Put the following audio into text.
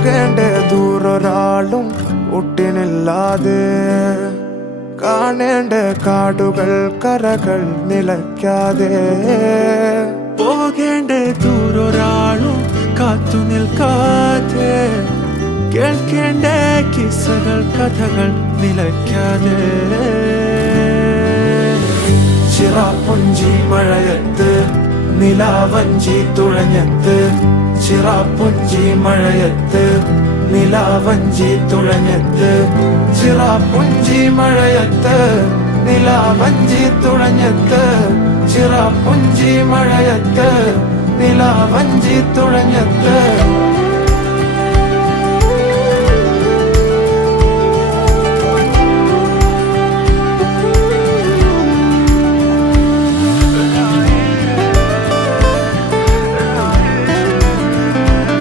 പോകേണ്ട ദൂരൊരാളും ഒട്ടിനില്ലാതെ കാണേണ്ട കാടുകൾ കരകൾ നിലയ്ക്കാതെ പോകേണ്ട ദൂരൊരാളും കാത്തു നിൽക്കാതെ കേൾക്കേണ്ട കിസ്സകൾ കഥകൾ നിലയ്ക്കാതെ ചിറാപ്പുഞ്ചി മഴയത്ത് നിലാവഞ്ചി തുഴഞ്ഞത്ത് ചിറാപ്പുഞ്ചി മഴയത്ത് നിലാവഞ്ചി തുഴഞ്ഞത്ത് ചിറാപ്പുഞ്ചി മഴയത്ത് നിലാവഞ്ചി തുഴഞ്ഞത്ത് ചിറാപ്പുഞ്ചി മഴയത്ത് നിലാവഞ്ചി തുഴഞ്ഞത്ത്